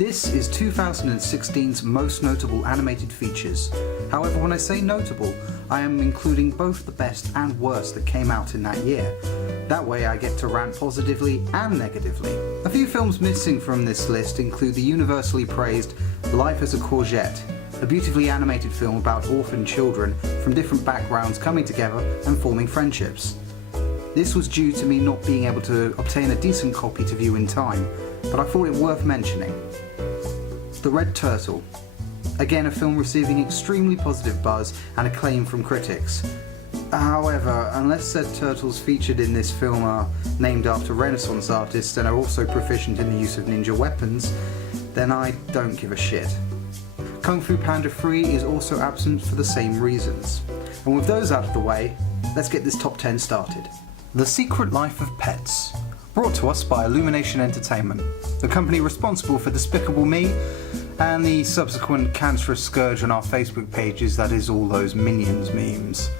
This is 2016's most notable animated features. However, when I say notable, I am including both the best and worst that came out in that year. That way I get to rant positively and negatively. A few films missing from this list include the universally praised Life as a Courgette, a beautifully animated film about orphaned children from different backgrounds coming together and forming friendships. This was due to me not being able to obtain a decent copy to view in time, but I thought it worth mentioning. The Red Turtle. Again, a film receiving extremely positive buzz and acclaim from critics. However, unless said turtles featured in this film are named after Renaissance artists and are also proficient in the use of ninja weapons, then I don't give a shit. Fu Panda 3 is also absent for the same reasons. And with those out of the way, let's get this top 10 started. The Secret Life of Pets. Brought to us by Illumination Entertainment, the company responsible for Despicable Me and the subsequent cancerous scourge on our Facebook pages that is all those Minions memes.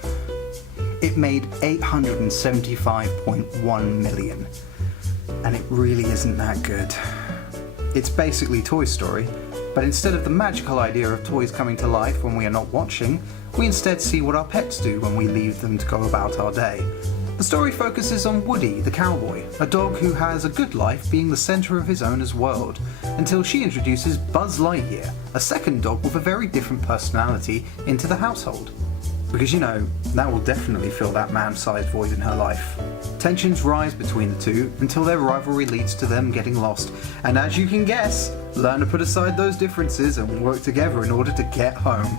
It made $875.1 million, and it really isn't that good. It's basically Toy Story, but instead of the magical idea of toys coming to life when we are not watching, we instead see what our pets do when we leave them to go about our day. The story focuses on Woody, the cowboy, a dog who has a good life being the centre of his owner's world, until she introduces Buzz Lightyear, a second dog with a very different personality, into the household. Because you know, that will definitely fill that man-sized void in her life. Tensions rise between the two until their rivalry leads to them getting lost, and as you can guess, learn to put aside those differences and work together in order to get home.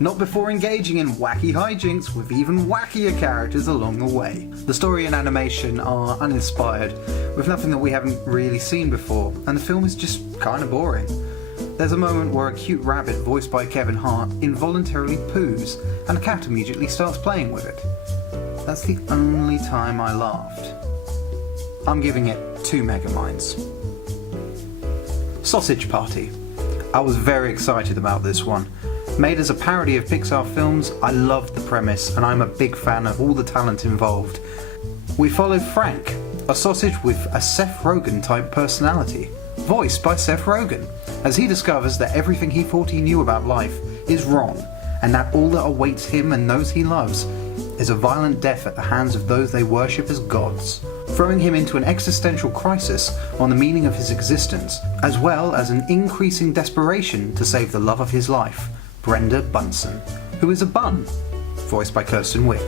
Not before engaging in wacky hijinks with even wackier characters along the way. The story and animation are uninspired, with nothing that we haven't really seen before, and the film is just kinda boring. There's a moment where a cute rabbit voiced by Kevin Hart involuntarily poos, and the cat immediately starts playing with it. That's the only time I laughed. I'm giving it 2 Megaminds. Sausage Party. I was very excited about this one. Made as a parody of Pixar films, I loved the premise and I'm a big fan of all the talent involved. We followed Frank, a sausage with a Seth Rogen type personality, voiced by Seth Rogen, as he discovers that everything he thought he knew about life is wrong, and that all that awaits him and those he loves is a violent death at the hands of those they worship as gods, throwing him into an existential crisis on the meaning of his existence, as well as an increasing desperation to save the love of his life, Brenda Bunsen, who is a bun, voiced by Kirsten Wick.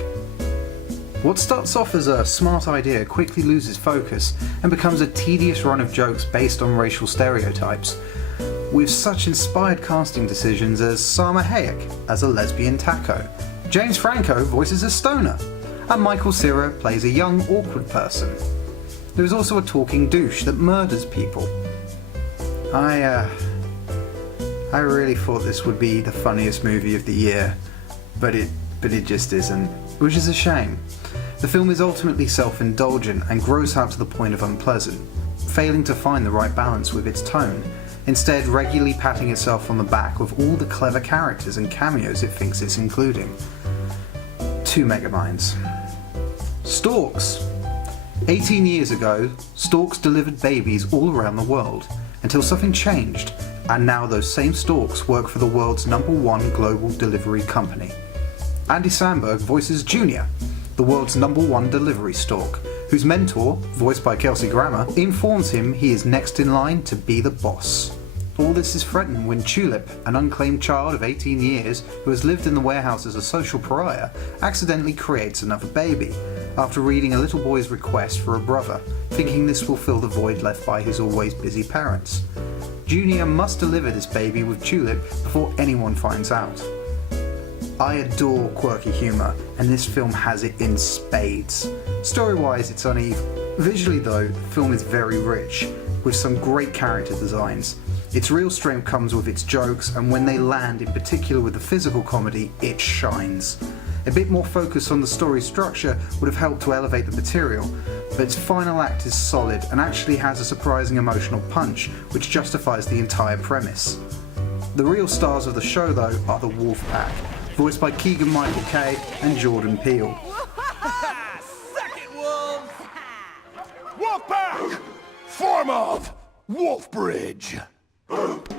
What starts off as a smart idea quickly loses focus and becomes a tedious run of jokes based on racial stereotypes, with such inspired casting decisions as Salma Hayek as a lesbian taco, James Franco voices a stoner, and Michael Cera plays a young, awkward person. There is also a talking douche that murders people. I really thought this would be the funniest movie of the year, but it just isn't, which is a shame. The film is ultimately self-indulgent and gross out to the point of unpleasant, failing to find the right balance with its tone, instead regularly patting itself on the back with all the clever characters and cameos it thinks it's including. 2 Megaminds. Storks. 18 years ago, storks delivered babies all around the world, until something changed, and now those same storks work for the world's #1 global delivery company. Andy Samberg voices Junior, the world's #1 delivery stork, whose mentor, voiced by Kelsey Grammer, informs him he is next in line to be the boss. All this is threatened when Tulip, an unclaimed child of 18 years who has lived in the warehouse as a social pariah, accidentally creates another baby, after reading a little boy's request for a brother, thinking this will fill the void left by his always busy parents. Junior must deliver this baby with Tulip before anyone finds out. I adore quirky humour, and this film has it in spades. Story-wise, it's uneven. Visually though, the film is very rich, with some great character designs. Its real strength comes with its jokes, and when they land, in particular with the physical comedy, it shines. A bit more focus on the story structure would have helped to elevate the material, but its final act is solid and actually has a surprising emotional punch, which justifies the entire premise. The real stars of the show though are the Wolf Pack, voiced by Keegan-Michael Kay and Jordan Peele. Second wolves! Wolf Pack! Form of Wolf Bridge! What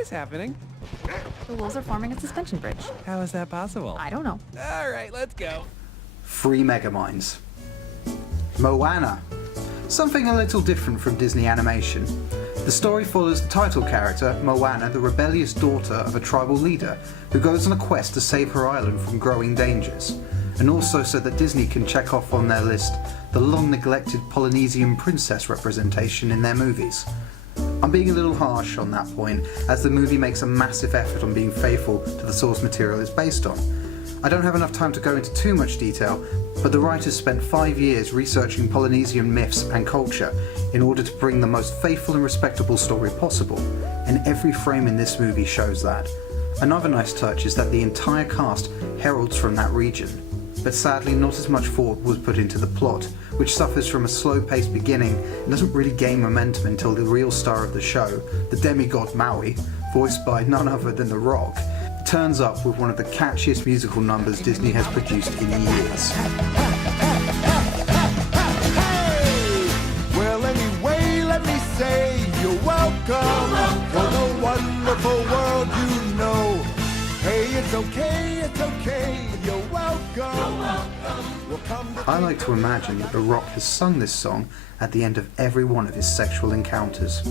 is happening? The wolves are forming a suspension bridge. How is that possible? I don't know. All right, let's go. 3 Megaminds. Moana. Something a little different from Disney animation. The story follows the title character, Moana, the rebellious daughter of a tribal leader who goes on a quest to save her island from growing dangers, and also so that Disney can check off on their list the long-neglected Polynesian princess representation in their movies. I'm being a little harsh on that point, as the movie makes a massive effort on being faithful to the source material it's based on. I don't have enough time to go into too much detail, but the writers spent 5 years researching Polynesian myths and culture in order to bring the most faithful and respectable story possible, and every frame in this movie shows that. Another nice touch is that the entire cast heralds from that region, but sadly not as much thought was put into the plot, which suffers from a slow-paced beginning and doesn't really gain momentum until the real star of the show, the demigod Maui, voiced by none other than The Rock, turns up with one of the catchiest musical numbers Disney has produced in years. Well, anyway, let me say you're welcome for the wonderful world you know. Hey, it's okay, you're welcome. We'll come to I like to imagine that The Rock has sung this song at the end of every one of his sexual encounters.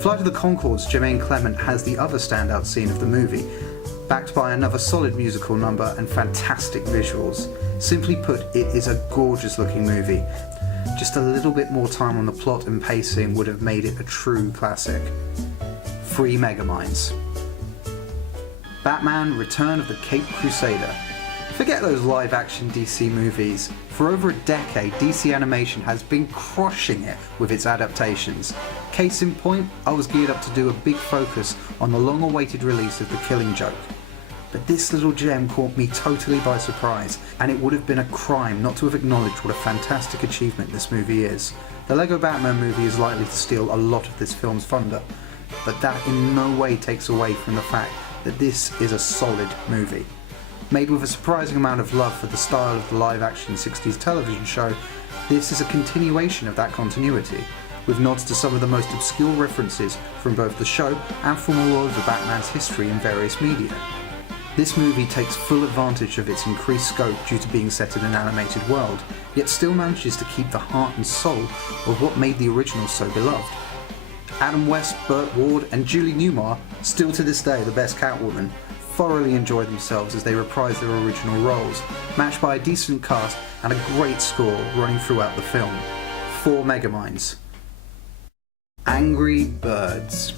Flight of the Conchords' Jermaine Clement has the other standout scene of the movie, backed by another solid musical number and fantastic visuals. Simply put, it is a gorgeous looking movie. Just a little bit more time on the plot and pacing would have made it a true classic. 3 Megaminds. Batman: Return of the Caped Crusader. Forget those live-action DC movies. For over a decade, DC Animation has been crushing it with its adaptations. Case in point, I was geared up to do a big focus on the long-awaited release of The Killing Joke. But this little gem caught me totally by surprise, and it would have been a crime not to have acknowledged what a fantastic achievement this movie is. The Lego Batman movie is likely to steal a lot of this film's thunder, but that in no way takes away from the fact that this is a solid movie. Made with a surprising amount of love for the style of the live-action 60s television show, this is a continuation of that continuity, with nods to some of the most obscure references from both the show and from all over Batman's history in various media. This movie takes full advantage of its increased scope due to being set in an animated world, yet still manages to keep the heart and soul of what made the original so beloved. Adam West, Burt Ward and Julie Newmar, still to this day the best Catwoman, thoroughly enjoy themselves as they reprise their original roles, matched by a decent cast and a great score running throughout the film. 4 Megaminds. Angry Birds.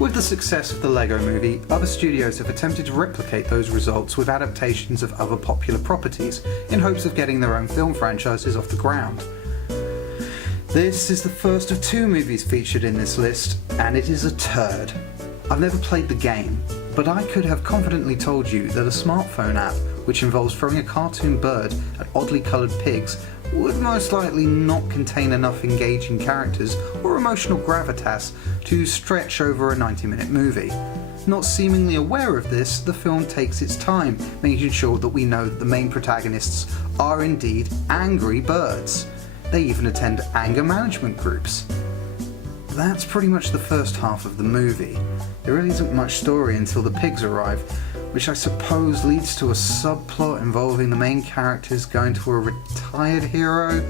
With the success of the Lego Movie, other studios have attempted to replicate those results with adaptations of other popular properties, in hopes of getting their own film franchises off the ground. This is the first of 2 movies featured in this list, and it is a turd. I've never played the game, but I could have confidently told you that a smartphone app which involves throwing a cartoon bird at oddly coloured pigs would most likely not contain enough engaging characters or emotional gravitas to stretch over a 90-minute movie. Not seemingly aware of this, the film takes its time, making sure that we know that the main protagonists are indeed angry birds. They even attend anger management groups. That's pretty much the first half of the movie. There really isn't much story until the pigs arrive, which I suppose leads to a subplot involving the main characters going to a retired hero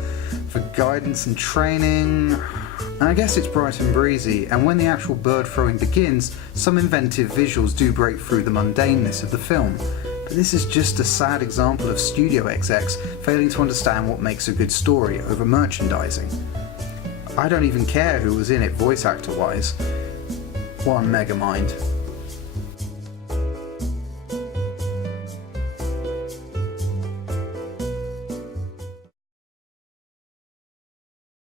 for guidance and training. And I guess it's bright and breezy, and when the actual bird throwing begins, some inventive visuals do break through the mundaneness of the film. But this is just a sad example of studio execs failing to understand what makes a good story over merchandising. I don't even care who was in it voice actor wise. 1 Megamind.